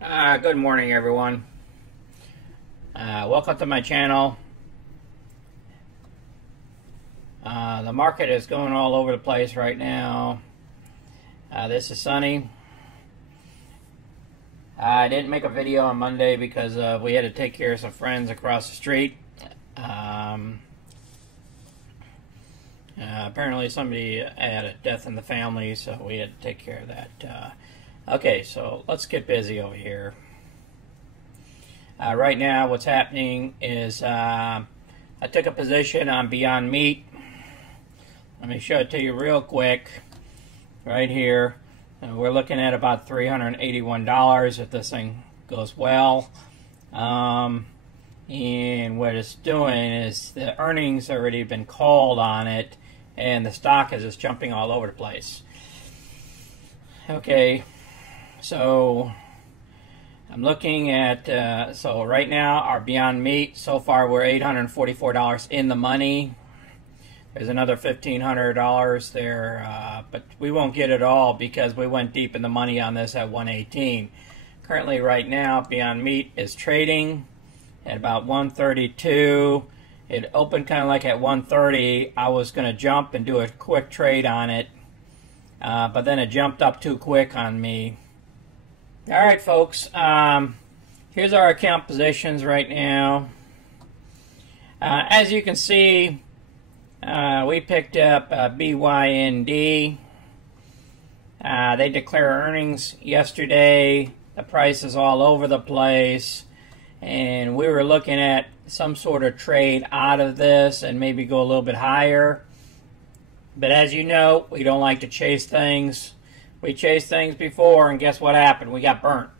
Good morning, everyone. Welcome to my channel. The market is going all over the place right now. This is sunny. I didn't make a video on Monday because we had to take care of some friends across the street. Apparently somebody had a death in the family, so we had to take care of that. Okay, so let's get busy over here. Right now, what's happening is I took a position on Beyond Meat. Let me show it to you real quick. Right here, we're looking at about $381 if this thing goes well. And what it's doing is the earnings already been called on it, and the stock is just jumping all over the place. Okay. So I'm looking at, so right now our Beyond Meat, so far we're $844 in the money. There's another $1,500 there, but we won't get it all because we went deep in the money on this at 118. Currently right now Beyond Meat is trading at about 132. It opened kind of like at 130. I was going to jump and do a quick trade on it, but then it jumped up too quick on me. Alright folks, here's our account positions right now. As you can see, we picked up BYND. They declare earnings yesterday. The price is all over the place, and we were looking at some sort of trade out of this and maybe go a little bit higher. But as you know, we don't like to chase things. We chased things before, and guess what happened? We got burnt.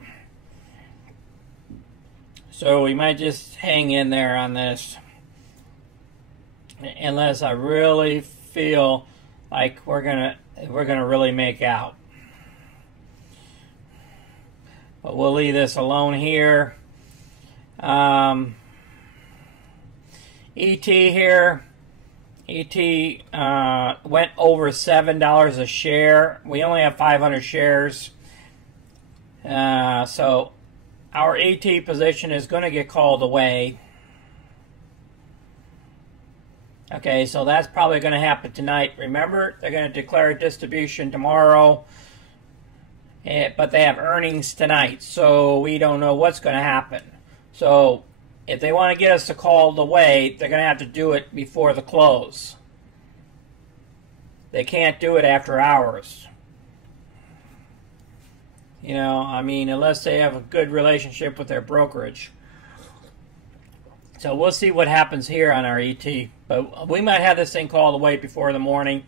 So we might just hang in there on this, unless I really feel like we're gonna really make out. But we'll leave this alone here. ET here. ET went over $7 a share. We only have 500 shares. So our ET position is going to get called away. Okay, so that's probably going to happen tonight. Remember, they're going to declare a distribution tomorrow. But they have earnings tonight, so we don't know what's going to happen. So if they want to get us to call the way, they're going to have to do it before the close. They can't do it after hours. You know, I mean, unless they have a good relationship with their brokerage. So we'll see what happens here on our ET. But we might have this thing called away before the morning.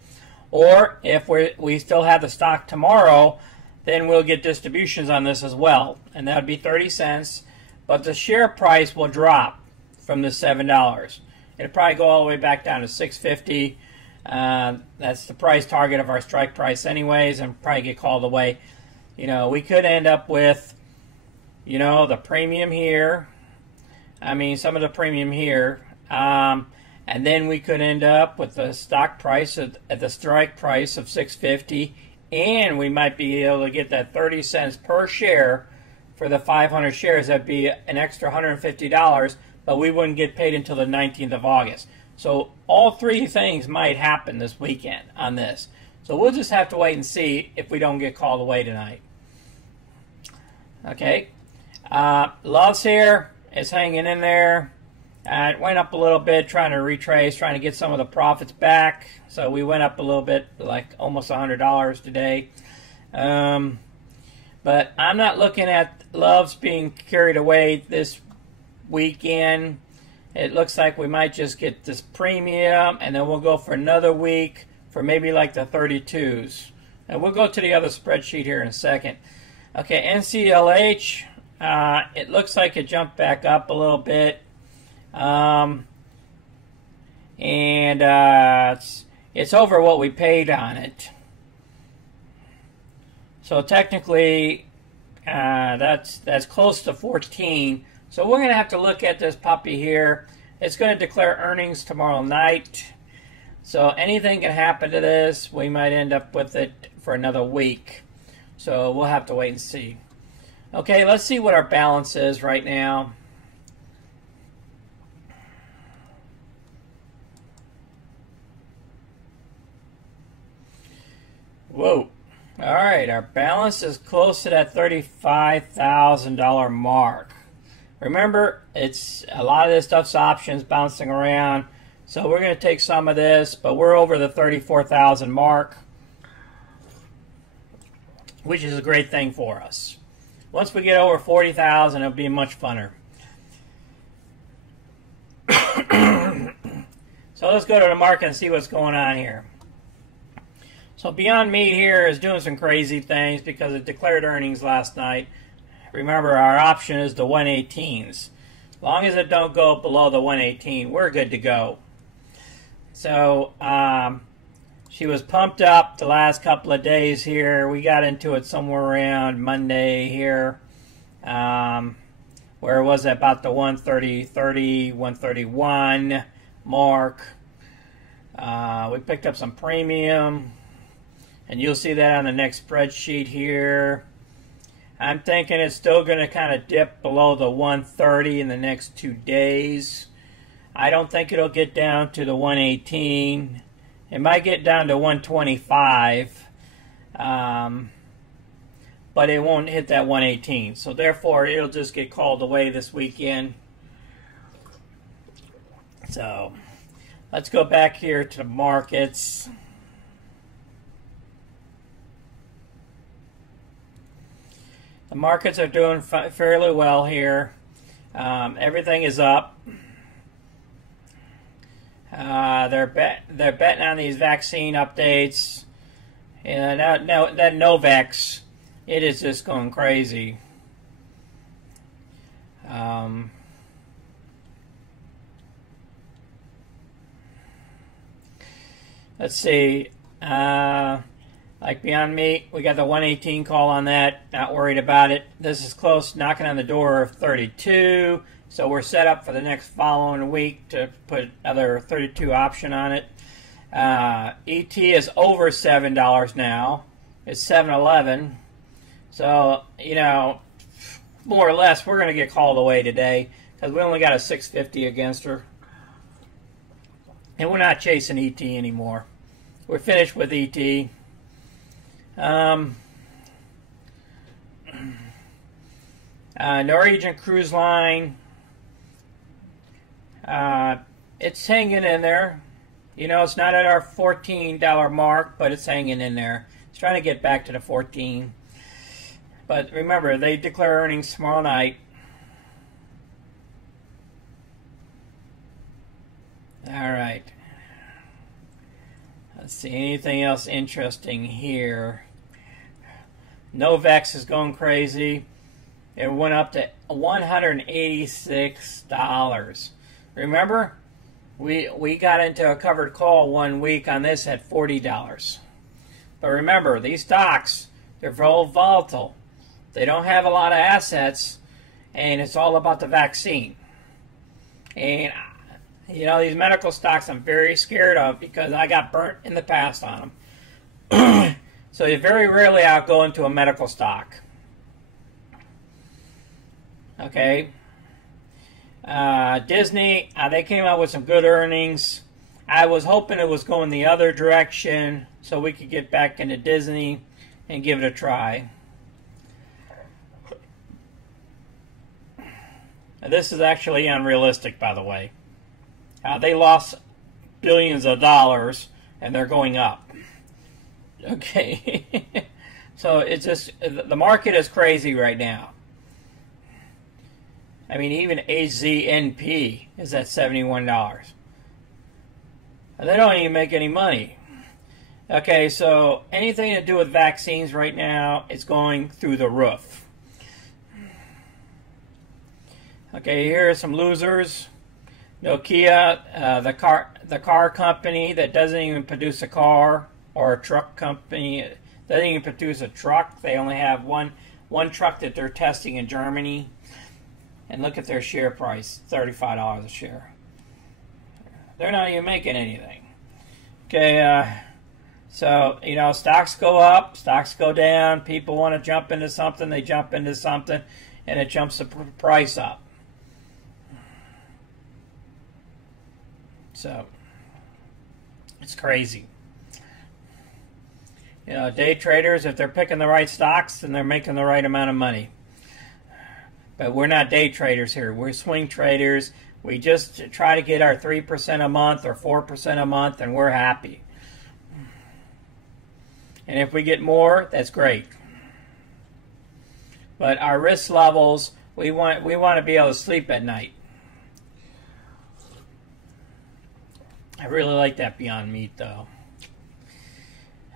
Or if we still have the stock tomorrow, then we'll get distributions on this as well. And that would be 30 cents. But the share price will drop from the $7. It'll probably go all the way back down to $6.50. That's the price target of our strike price anyways, and probably get called away. You know, we could end up with, you know, the premium here. I mean, some of the premium here. And then we could end up with the stock price at the strike price of $6.50. And we might be able to get that 30 cents per share for the 500 shares. That'd be an extra $150, but we wouldn't get paid until the 19th of August. So all three things might happen this weekend on this. So we'll just have to wait and see if we don't get called away tonight. Okay. Loves here is hanging in there. It went up a little bit, trying to retrace, trying to get some of the profits back. So we went up a little bit, like almost $100 today. But I'm not looking at Loves being carried away this weekend. It looks like we might just get this premium, and then we'll go for another week for maybe like the 32s. And we'll go to the other spreadsheet here in a second. Okay, NCLH, it looks like it jumped back up a little bit. It's over what we paid on it. So technically, that's close to 14. So we're going to have to look at this puppy here. It's going to declare earnings tomorrow night. So anything can happen to this. We might end up with it for another week. So we'll have to wait and see. Okay, let's see what our balance is right now. Whoa. All right, our balance is close to that $35,000 mark. Remember, it's a lot of this stuff's options bouncing around. So we're going to take some of this, but we're over the 34,000 mark, which is a great thing for us. Once we get over 40,000, it'll be much funner. So let's go to the market and see what's going on here. So Beyond Meat here is doing some crazy things because it declared earnings last night. Remember, our option is the 118s. As long as it don't go below the 118, we're good to go. So she was pumped up the last couple of days here. We got into it somewhere around Monday here, where it was about the 130.30, 131 mark. We picked up some premium, and you'll see that on the next spreadsheet here. I'm thinking it's still going to kind of dip below the 130 in the next 2 days. I don't think it'll get down to the 118. It might get down to 125, but it won't hit that 118. So therefore, it'll just get called away this weekend. So let's go back here to the markets. The markets are doing fairly well here. Everything is up. They're betting on these vaccine updates. And that Novax, it is just going crazy. Let's see. Like Beyond Meat, we got the 118 call on that. Not worried about it. This is close, knocking on the door of 32. So we're set up for the next following week to put another 32 option on it. ET is over $7 now. It's $7.11. So, you know, more or less, we're going to get called away today because we only got a 650 against her. And we're not chasing ET anymore. We're finished with ET. Norwegian Cruise Line, it's hanging in there. You know, it's not at our $14 mark, but it's hanging in there. It's trying to get back to the 14. But remember, they declare earnings tomorrow night. All right. Let's see, anything else interesting here? Novax is going crazy. It went up to $186. Remember, we got into a covered call 1 week on this at $40. But remember, these stocks, they're volatile. They don't have a lot of assets, and it's all about the vaccine. And you know, these medical stocks I'm very scared of because I got burnt in the past on them. So you very rarely I'll go into a medical stock. Okay. Disney, they came out with some good earnings. I was hoping it was going the other direction so we could get back into Disney and give it a try. This is actually unrealistic, by the way. They lost billions of dollars, and they're going up. Okay. So it's just, the market is crazy right now. I mean, even HZNP is at $71. They don't even make any money. Okay, so anything to do with vaccines right now, it's going through the roof. Okay, here are some losers. Nokia, the car company that doesn't even produce a car, or a truck company doesn't even produce a truck. They only have one truck that they're testing in Germany. And look at their share price, $35 a share. They're not even making anything. Okay, So, you know, stocks go up, stocks go down. People want to jump into something, they jump into something, and it jumps the price up. So, it's crazy. You know, day traders, if they're picking the right stocks, then they're making the right amount of money. But we're not day traders here. We're swing traders. We just try to get our 3% a month or 4% a month, and we're happy. And if we get more, that's great. But our risk levels, we want to be able to sleep at night. I really like that Beyond Meat, though.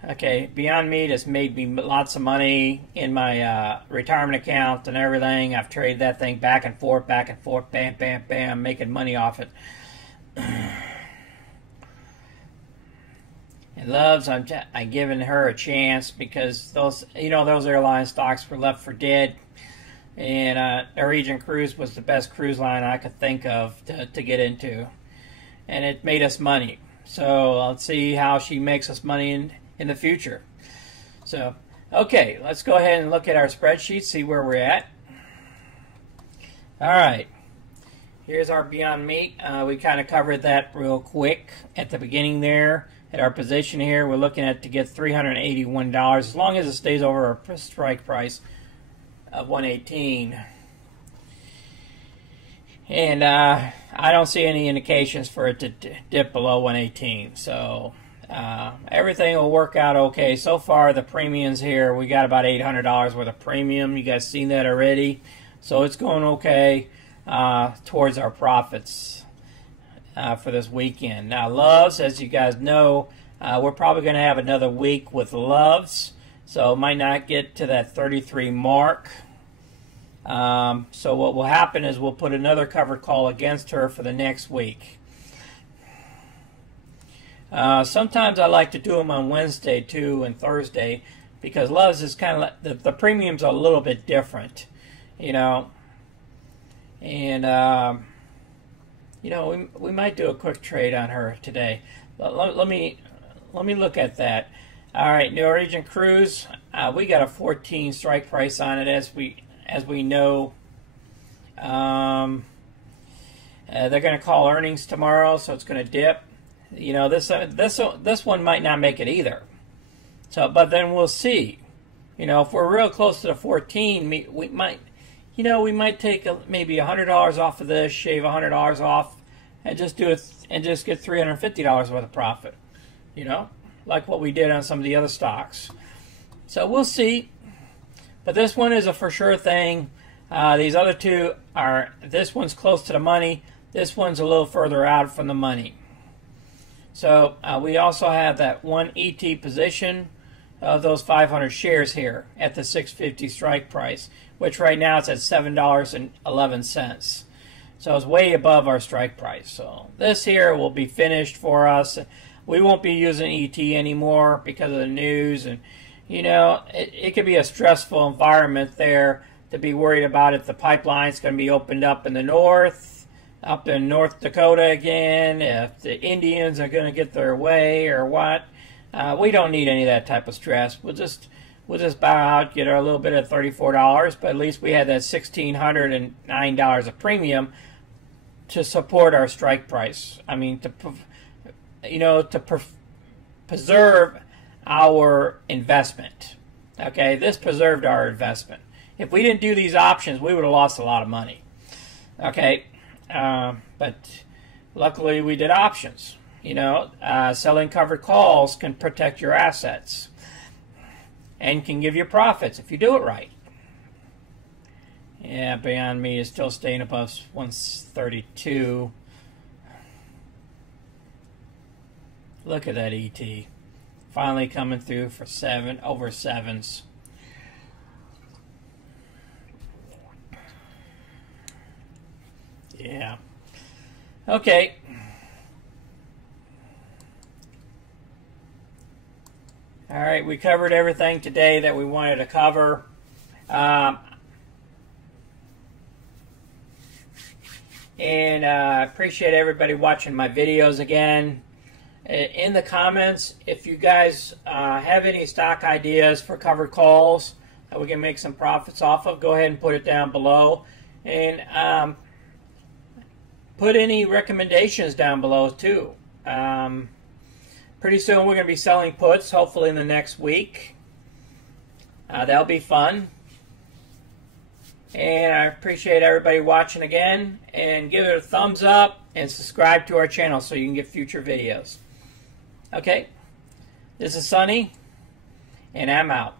Okay, Beyond Meat has made me lots of money in my retirement account and everything. I've traded that thing back and forth, bam, bam, bam, making money off it. And Loves, I'm giving her a chance because those airline stocks were left for dead, and Norwegian Cruise was the best cruise line I could think of to get into, and it made us money. So let's see how she makes us money in the future. So, okay, let's go ahead and look at our spreadsheet, see where we're at. All right, here's our Beyond Meat. We kind of covered that real quick at the beginning there. At our position here, we're looking at to get $381 as long as it stays over our strike price of 118. And I don't see any indications for it to dip below 118. So everything will work out okay. So far, the premiums here, we got about $800 worth of premium. You guys seen that already. So it's going okay towards our profits for this weekend. Now, Loves, as you guys know, we're probably going to have another week with Loves. So it might not get to that 33 mark. So what will happen is we'll put another covered call against her for the next week. Sometimes I like to do them on Wednesday too and Thursday because Loves is kind of like the premiums are a little bit different, you know. And you know, we might do a quick trade on her today. Let me look at that. All right, Norwegian Cruise, we got a 14 strike price on it as we know. They're going to call earnings tomorrow, so it's going to dip. You know, this one might not make it either. So, but then we'll see. You know, if we're real close to the 14, we might, you know, we might take maybe $100 off of this, shave $100 off, and just do it, and just get $350 worth of profit. You know, like what we did on some of the other stocks. So we'll see. But this one is a for sure thing. These other two are, this one's close to the money. This one's a little further out from the money. So we also have that one ET position of those 500 shares here at the 650 strike price, which right now it's at $7.11. So it's way above our strike price. So this here will be finished for us. We won't be using ET anymore because of the news, and you know, it could be a stressful environment there to be worried about if the pipeline's going to be opened up in the north, up in North Dakota again, if the Indians are going to get their way or what. We don't need any of that type of stress. We'll just bow out, get our little bit of $34, but at least we had that $1,609 of premium to support our strike price. I mean, to preserve our investment. Okay, this preserved our investment. If we didn't do these options, we would have lost a lot of money. Okay, but luckily we did options. You know, selling covered calls can protect your assets and can give you profits if you do it right. Yeah, Beyond Meat is still staying above 132. Look at that ET. Finally coming through for over sevens. Yeah. Okay. All right, we covered everything today that we wanted to cover. And I appreciate everybody watching my videos again. in the comments if you guys have any stock ideas for covered calls that we can make some profits off of. Go ahead and put it down below, and put any recommendations down below too. Pretty soon we're going to be selling puts, hopefully in the next week. That'll be fun. And I appreciate everybody watching again, and give it a thumbs up and subscribe to our channel so you can get future videos. Okay, this is Sonny, and I'm out.